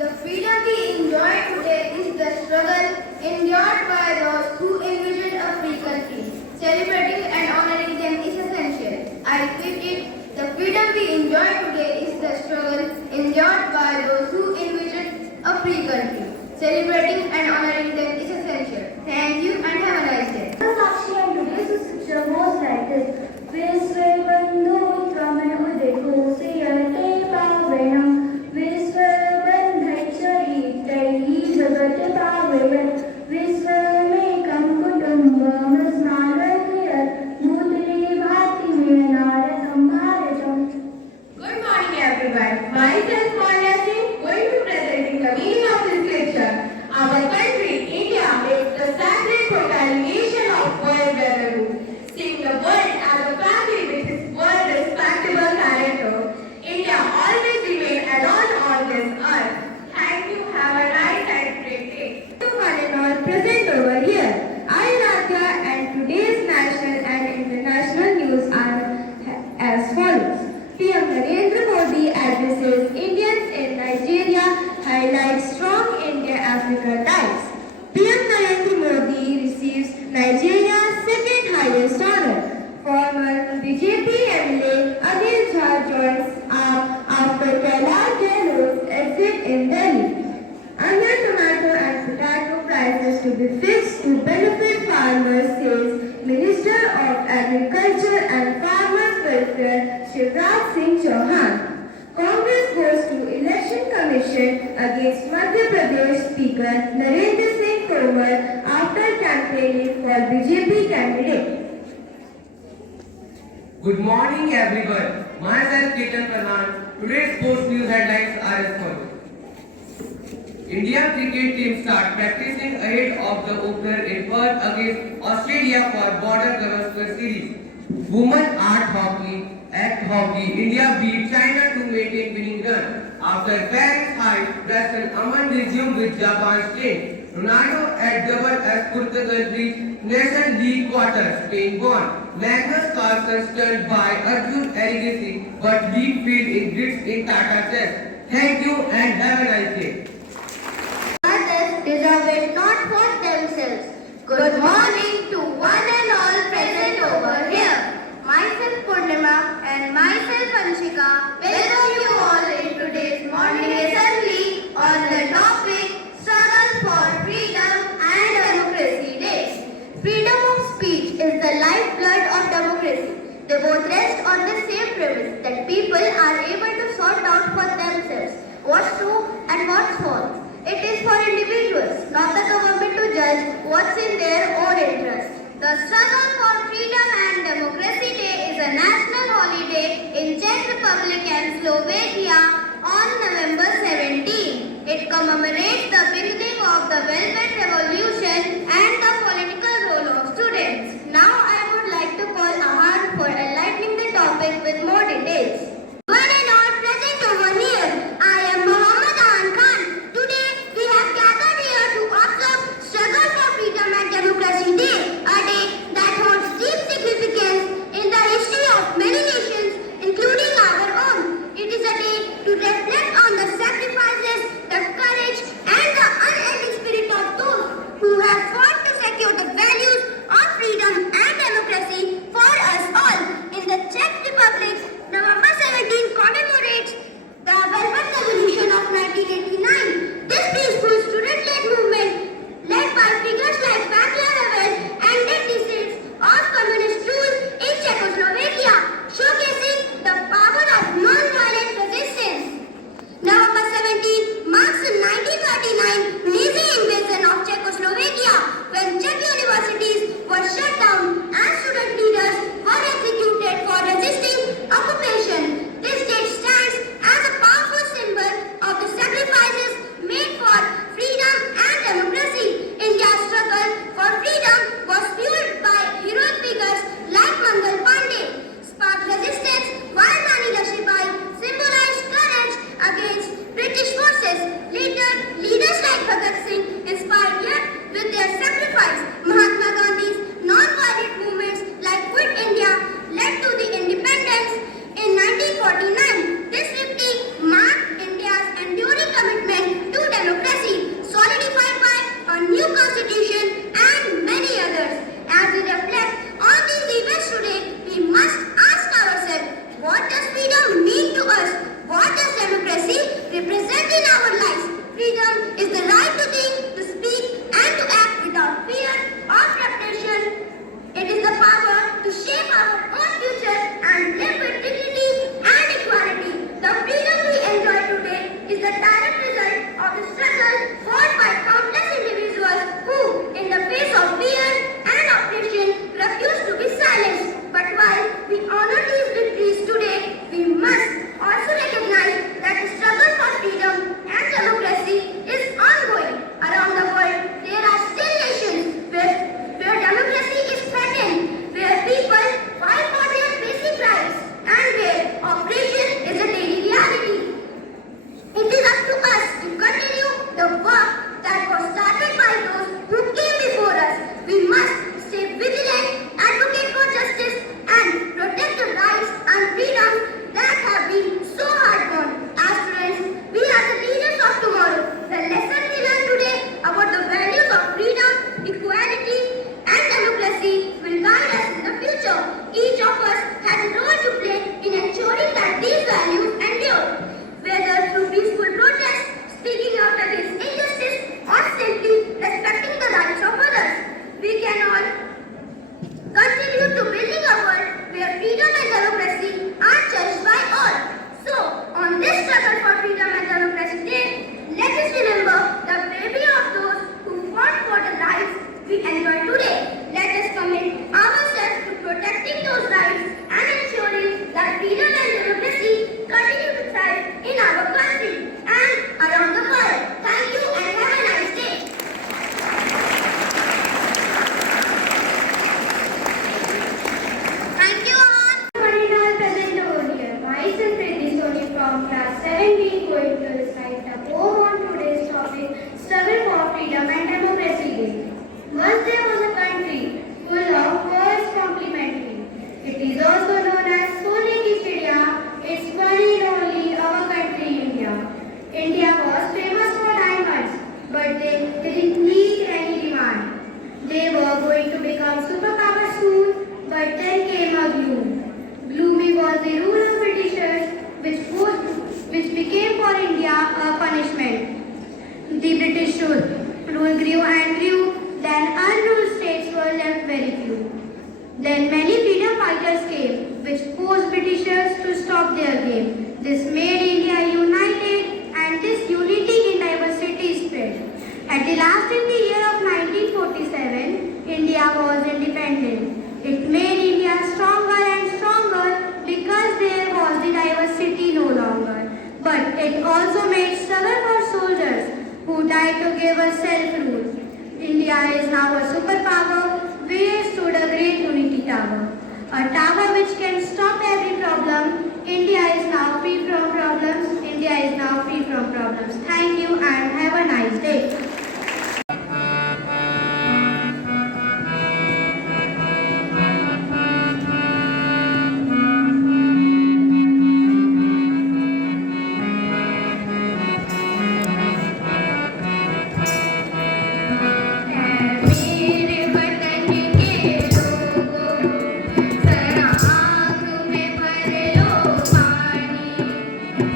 The freedom we enjoy today is the struggle endured by those who envisioned a free country. Celebrating and honoring them is essential. I repeat it, the freedom we enjoy today is the struggle endured by those who envisioned a free country. Celebrating and honoring them is essential. Thank you and have a nice day. Sakshi, and today's picture goes like this. Visvabandhu Tramanu Dekho Siyate Pavenam Visvabandhaichari Tayi Jagate Pavenam Visvamekam Kutumbam Rasmanadhyat Mudri Bhati Menara Sambharatam. Good morning everyone. Myself Monia Singh going to presenting the meaning of this lecture. Our country, India, is the sacred proclamation of world brotherhood. Seeing the world as a family with its world respectable character, India always remain alone on this earth. Thank you. Have a nice and great day. One and all present over here. I am Radhya and today's national and international news are as follows. PM Narendra Modi addresses Indians in Nigeria, highlights strong India-Africa ties. PM Narendra Modi receives Nigeria's second highest honor. Former BJP MLA Adil Jha joins up after Kailash Gehlo's exit in Delhi. Onion, tomato and potato prices to be fixed to benefit farmers, says Minister of Agriculture and Farmers Welfare Shivraj Singh Chauhan. Congress goes to Election Commission against Madhya Pradesh Speaker Narendra Singh Tomar after campaigning for BJP candidate. Good morning everyone. Myself Ketan Pradhan. Today's sports news headlines are as follows. Indian cricket team start practicing ahead of the opener in Perth against Australia for Border Gavaskar series. Women Act hockey, India beat China to maintain winning run. After Paris high, Preston Aman resumed with Japan's team. Ronaldo at double as Portugal reached Nation League quarters, Spain won. Magnus Carlsen stunned by Arjun Erigisi, but league field in Brits in Tata Test. Thank you and have a nice day. Others deserve it not for themselves. Good morning to one and all present over here. Myself Purnima and myself Anshika welcome you all in today's morning assembly on the topic Struggle for Freedom and Democracy Day. Freedom of speech is the lifeblood of democracy. They both rest on the same premise that people are able to sort out for themselves what's true and what's false. It is for individuals, not the government, to judge what's in their own interest. The Struggle for Freedom and Democracy Day is a national holiday in Czech Republic and Slovakia on November 17. It commemorates the beginning of the Velvet Revolution and the political role of students. Now I would like to call Ahan for enlightening the topic with more details. One and all present over here, I am Muhammad Ahan Khan. Today we have gathered here to observe Struggle for Freedom and Democracy Day, a day that holds deep significance in the history of many nations, including our own. It is a day to reflect on the sacrifice Freedom is the right to think, to speak, and to act without fear or repression. It is the power to shape our own future and live with dignity and equality. The freedom we enjoy today is the direct result of the struggle fought by countless individuals who, in the face of fear and oppression, refuse to be silenced. But while we honor these victories today, we must also recognize that the struggle for freedom and democracy is ongoing. Around the world, there are still nations where democracy is threatened, where people fight for their basic rights, and where oppression is a daily reality. It is up to us to continue the work that was started by those who came before us. We must stay vigilant, advocate for justice, and protect the rights and freedoms that have been so hard-won. As friends, we are the leaders of tomorrow. The lesson we learn today about the values of freedom, equality, and democracy will guide us in the future. Each of us has a role to play in ensuring that these values endure. Whether through peaceful protest, speaking out against injustice, or simply respecting the rights of others, we can all contribute to building a world where freedom and democracy are cherished by all. So, on this struggle for freedom and democracy day, let us remember the bravery of those who fought for the rights we enjoy today. Let us commit ourselves to protecting those rights and ensuring that freedom and democracy continue to thrive in our country and around the world. Thank you and have a nice day. Thank you all. Marina present over here. Myself Riddhi Soni from class 7B going to recite the poem on today's topic, Struggle for Freedom and Democracy Day. Once there was a country full of words complementary. It is also known as Sone ki Chidiya. It's one and only our country, India. India was famous for diamonds, but they didn't need any demand. They were going to become superpower soon, but then came a gloom. Gloomy was the rule of Britishers, which became for India a punishment. The British rule grew and grew, then unruled states were left very few. Then many freedom fighters came, which forced Britishers to stop their game. This made India united, and this unity in diversity spread. At the last, in the year of 1947, India was independent. It made India stronger and stronger because there was the diversity no longer. But it also made struggle for soldiers who died to give us self-rule. India is now a superpower where stood a great unity tower. A tower which can stop every problem. India is now free from problems. India is now free from problems. Thank you and have a nice day.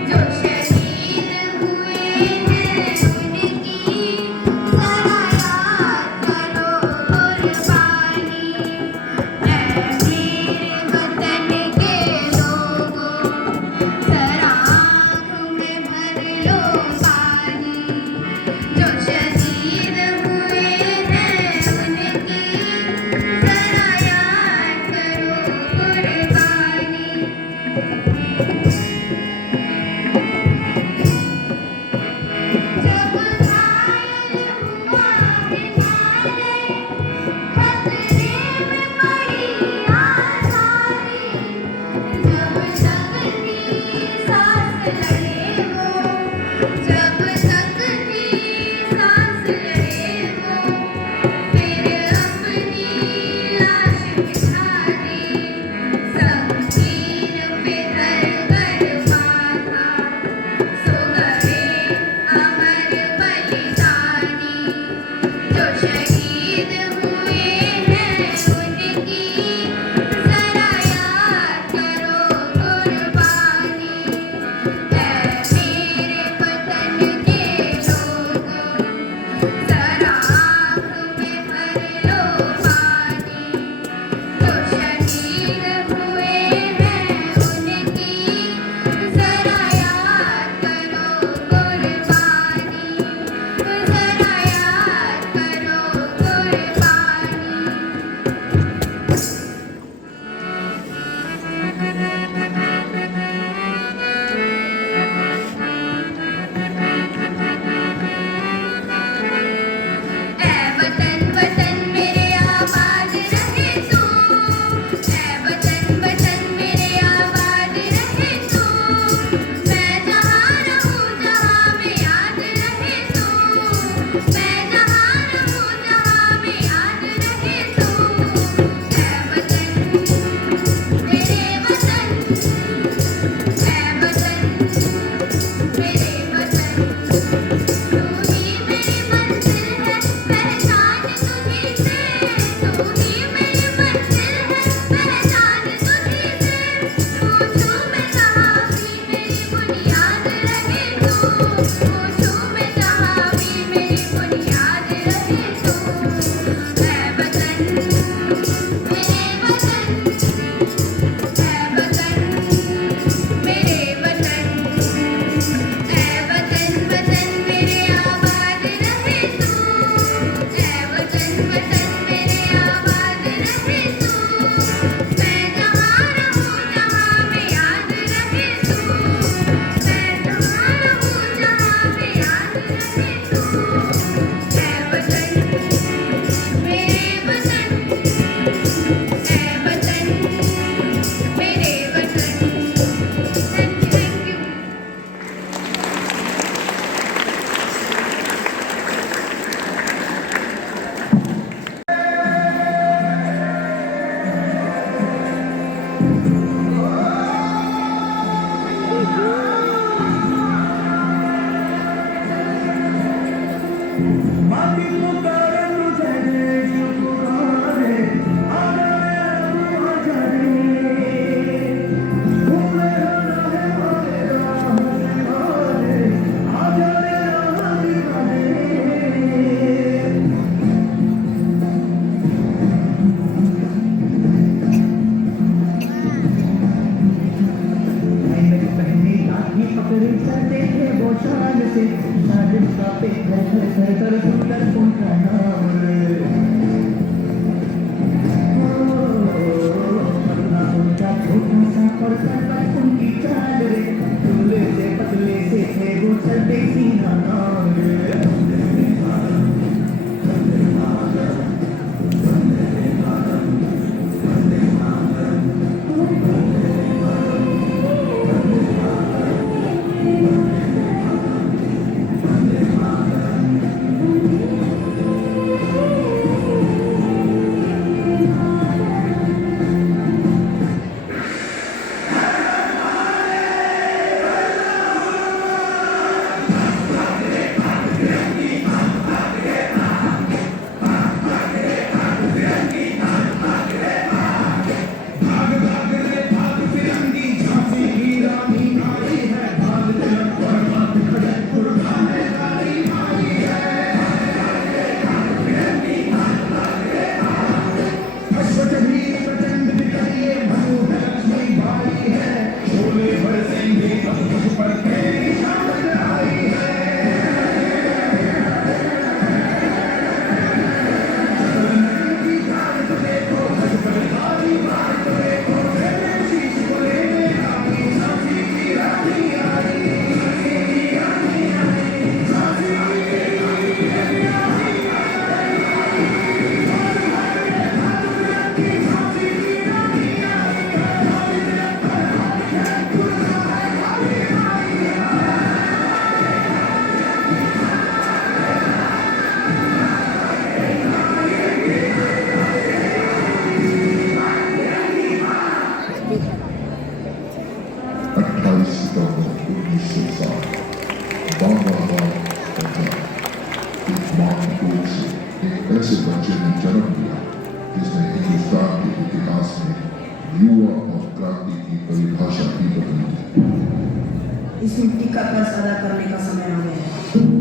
जो शहीद हुए ऐसे बच्चे ने जन्म दिया जिसने हिंदुस्तान के इतिहास में युवा और क्रांति की परिभाषा ही बदली है। इस मिट्टी का कर्ज अदा करने का समय आ गया है।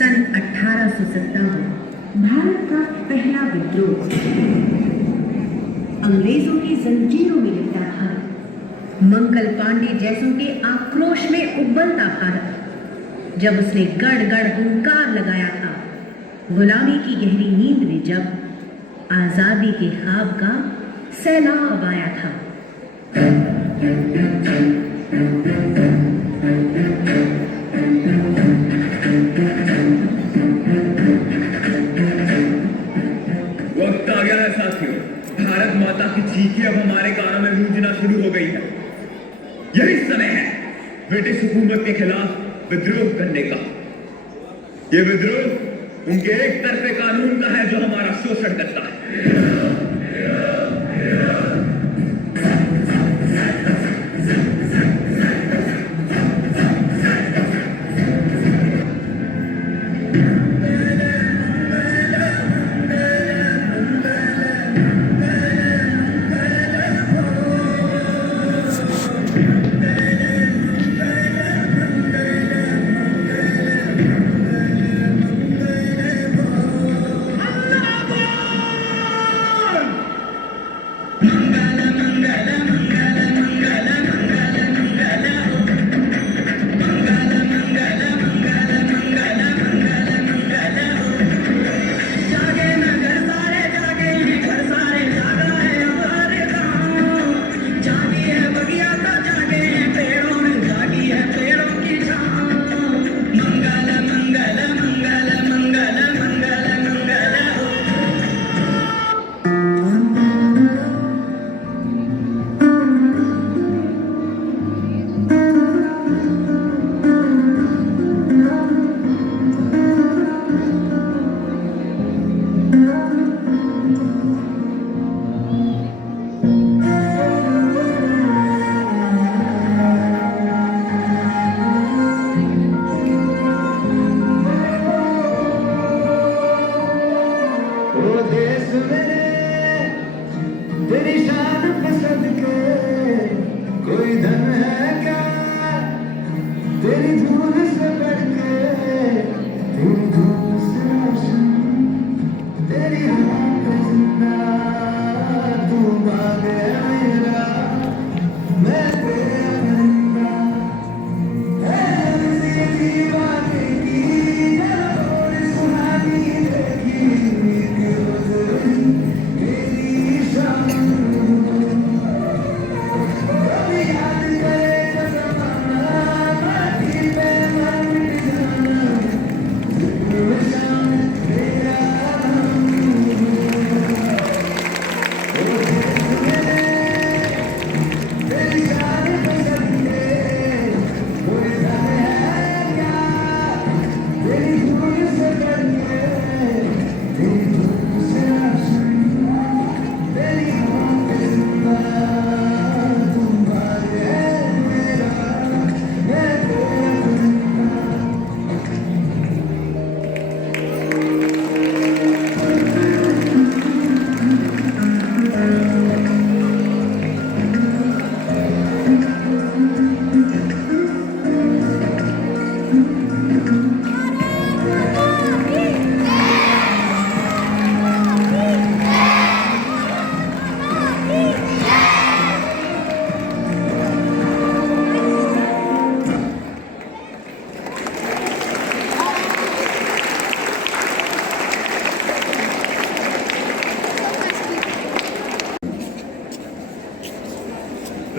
सन 1857 भारत का पहला विद्रोह अंग्रेजों की जंजीरों में लिपटा भारत, मंगल पांडे जैसों के आक्रोश में उबलता भारत, जब उसने गड़ गड़ हुंकार लगाया था, गुलामी की गहरी नींद में जब आजादी के ख्वाब का सैलाब आया था। वक्त आ गया है साथियों, भारत माता की चीखें अब हमारे कानों में गूंजना शुरू हो गई है। यही समय है ब्रिटिश हुकूमत के खिलाफ विद्रोह करने का। ये विद्रोह उनके एक तरफे कानून का है जो हमारा शोषण करता है।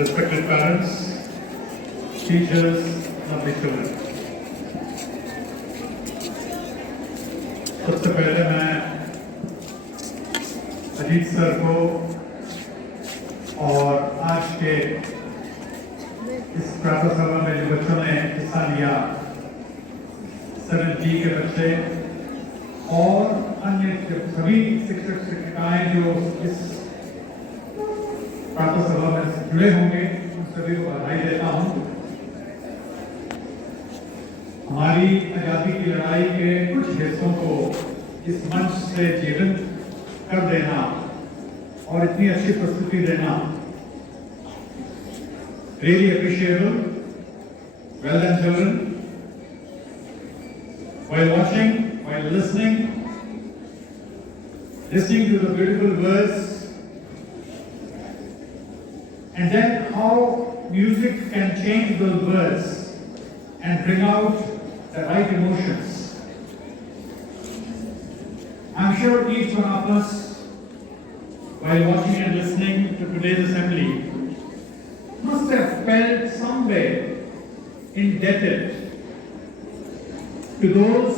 respected parents, teachers, lovely children. सबसे पहले मैं अजीत सर को और आज के इस प्रातः सभा में जो बच्चों ने हिस्सा लिया, 7G के बच्चे और अन्य सभी शिक्षक शिक्षिकाएं जो इस प्रातः सभा में जुड़े होंगे, उन सभी को बधाई देता हूं। हमारी आजादी की लड़ाई के कुछ हिस्सों को इस मंच से जीवंत कर देना और इतनी अच्छी प्रस्तुति देना really appreciable. Well done, children. While watching, while listening to the beautiful words, and then how music can change those words and bring out the right emotions. I'm sure each one of us, while watching and listening to today's assembly, must have felt some way indebted to those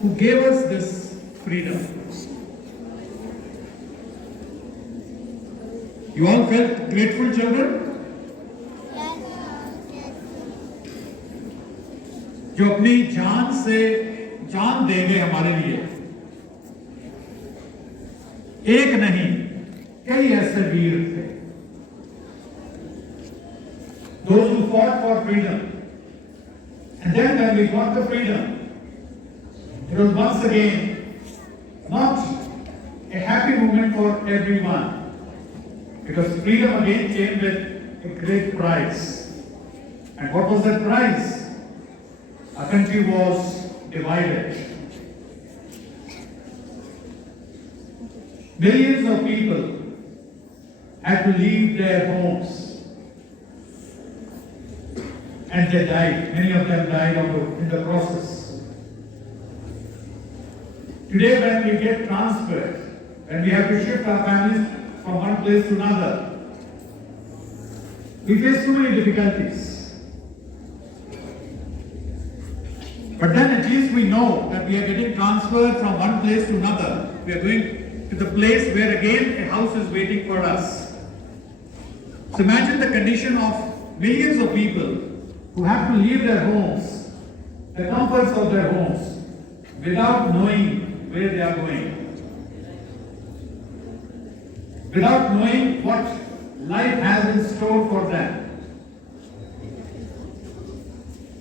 who gave us this freedom. You all felt grateful, children? जो अपनी जान से जान देंगे हमारे लिए, एक नहीं कई ऐसे वीर थे, those who fought for freedom. And then when we got the freedom, it was once again not a happy moment for everyone, because freedom again came with a great price. And what was that price? Our country was divided. Millions of people had to leave their homes. And they died. Many of them died in the process. Today, when we get transferred, when we have to shift our families from one place to another, we face so many difficulties. But then at least we know that we are getting transferred from one place to another. We are going to the place where again a house is waiting for us. So imagine the condition of millions of people who have to leave their homes, the comforts of their homes, without knowing where they are going, without knowing what life has in store for them.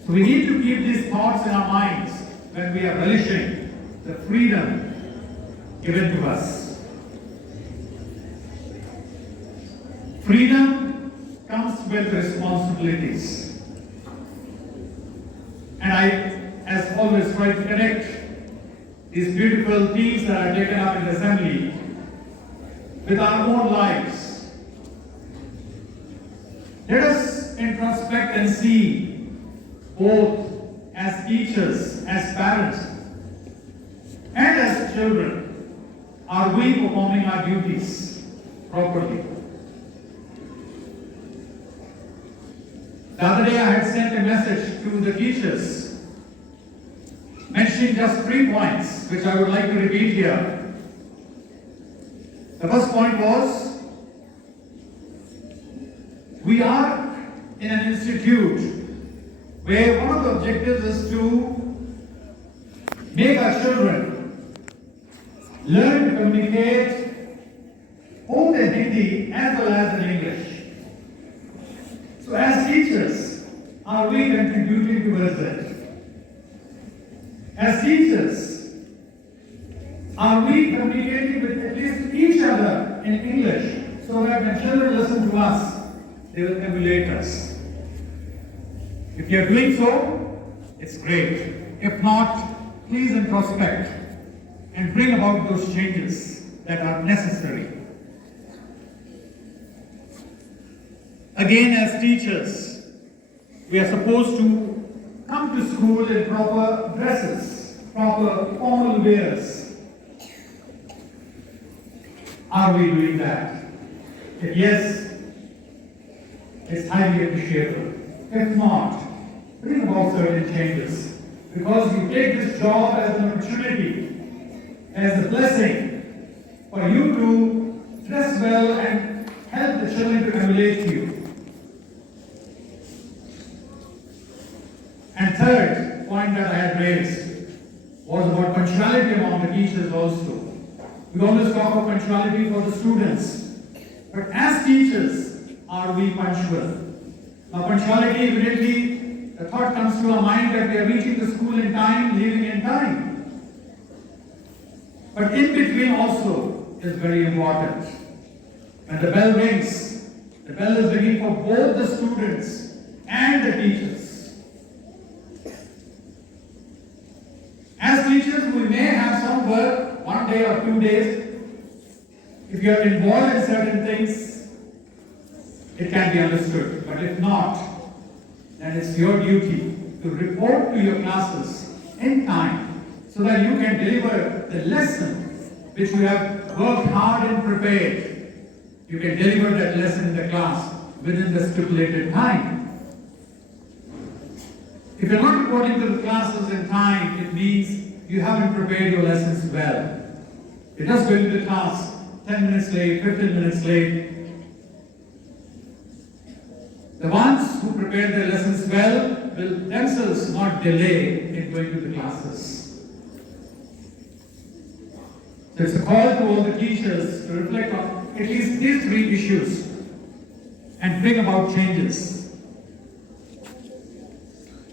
So we need to keep these thoughts in our minds when we are relishing the freedom given to us. Freedom comes with responsibilities. And I, as always, try to connect these beautiful themes that are taken up in the assembly with our own lives. Let us introspect and see, both as teachers, as parents, and as children, are we performing our duties properly? The other day I had sent a message to the teachers mentioning just 3 points, which I would like to repeat here. The first point was, we are in an institute where one of the objectives is to make our children learn to communicate both in Hindi as well as in English. So as teachers, are we contributing towards that? As teachers, are we communicating with at least each other in English so that when children listen to us, they will emulate us? If you are doing so, it's great. If not, please introspect and bring about those changes that are necessary. Again, as teachers, we are supposed to come to school in proper dresses, proper formal wears. Are we doing that? If yes, it's highly appreciable. If not, bring about certain changes. Because you take this job as an opportunity, as a blessing for you to dress well and help the children to emulate you. And third point that I had raised was about punctuality among the teachers also. We always talk of punctuality for the students, but as teachers, are we punctual? Now punctuality, immediately the thought comes to our mind that we are reaching the school in time, leaving in time. But in between also is very important. When the bell rings, the bell is ringing for both the students and the teachers. As teachers, we may have some work, 1 day or 2 days. If you are involved in certain things, it can be understood. But if not, then it's your duty to report to your classes in time so that you can deliver the lesson which you have worked hard and prepared. You can deliver that lesson in the class within the stipulated time. If you're not reporting to the classes in time, it means you haven't prepared your lessons well. You're just going to the class 10 minutes late, 15 minutes late. The ones who prepare their lessons well will themselves not delay in going to the classes. So it's a call to all the teachers to reflect on at least these 3 issues and bring about changes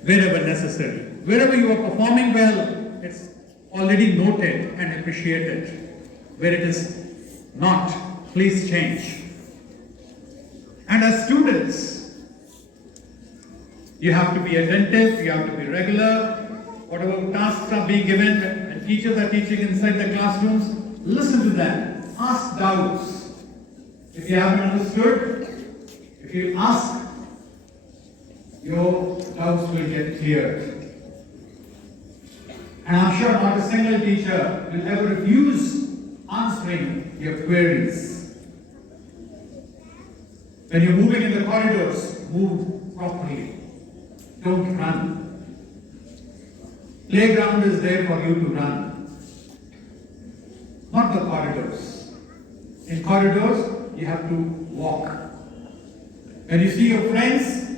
wherever necessary. Wherever you are performing well, it's already noted and appreciated. Where it is not, please change. And as students, you have to be attentive, you have to be regular. Whatever tasks are being given and teachers are teaching inside the classrooms, listen to them, ask doubts. If you haven't understood, if you ask, your doubts will get cleared. And I'm sure not a single teacher will ever refuse answering your queries. When you're moving in the corridors, move properly. Don't run. Playground is there for you to run, not the corridors. In corridors, you have to walk. When you see your friends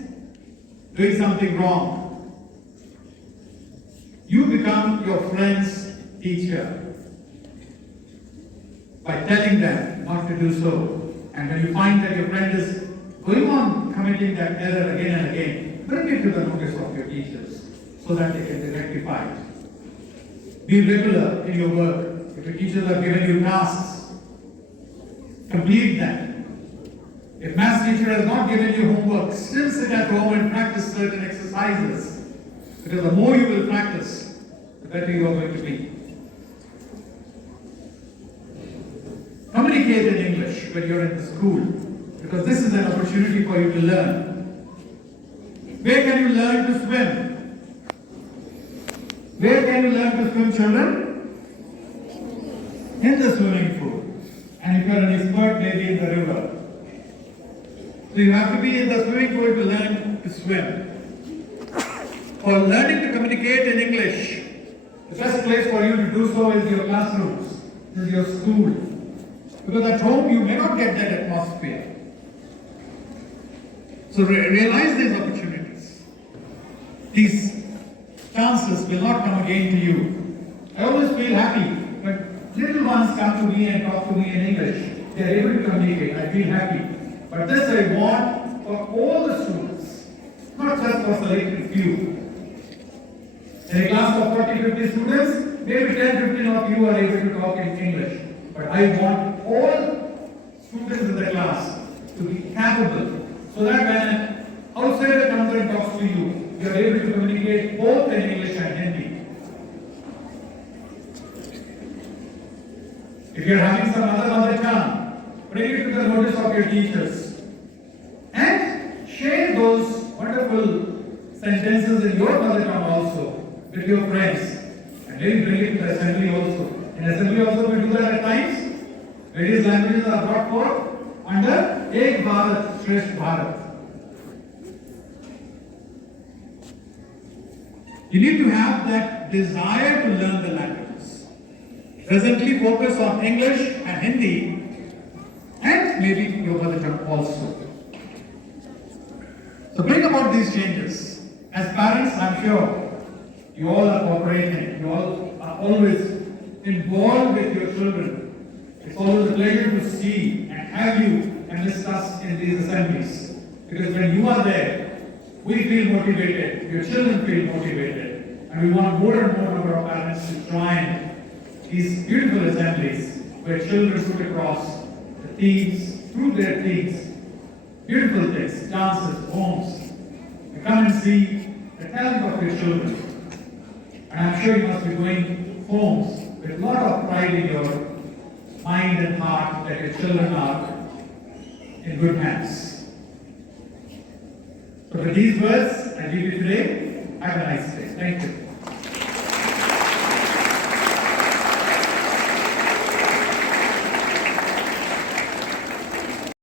doing something wrong, you become your friend's teacher by telling them not to do so. And when you find that your friend is going on committing that error again and again, bring it to the notice of your teachers so that they can be rectified. Be regular in your work. If your teachers have given you tasks, complete them. If maths teacher has not given you homework, still sit at home and practice certain exercises. Because the more you will practice, the better you are going to be. Communicate in English when you're in the school, because this is an opportunity for you to learn. Where can you learn to swim? Where can you learn to swim, children? In the swimming pool. And if you're an expert, maybe in the river. So you have to be in the swimming pool to learn to swim. For learning to communicate in English, the best place for you to do so is your classrooms, is your school. Because at home you may not get that atmosphere. So realize these opportunities. These chances will not come again to you. I always feel happy when little ones come to me and talk to me in English. They are able to communicate. I feel happy. But this I want for all the students, not just for selected few. In a class of 40-50 students, maybe 10-15 of you are able to talk in English. But I want all students in the class to be capable, so that when an outsider comes and talks to you, you are able to communicate both in English and Hindi. If you are having some other mother tongue, bring it to the notice of your teachers. And share those wonderful sentences in your mother tongue also with your friends. And maybe bring it to the assembly also. In assembly also we do that at times. Various languages are brought forth under Ek Bharat, Shresth Bharat. You need to have that desire to learn the languages. Presently focus on English and Hindi and maybe your mother tongue also. So bring about these changes. As parents, I'm sure you all are cooperating. You all are always involved with your children. It's always a pleasure to see and have you amidst us in these assemblies. Because when you are there, we feel motivated, your children feel motivated, and we want more and more number of parents to join these beautiful assemblies where children put across the themes, through their themes, beautiful things, dances, poems. You come and see the talent of your children. And I'm sure you must be going homes with a lot of pride in your mind and heart that your children are in good hands. So with these words, I leave you today. Have a nice day. Thank you.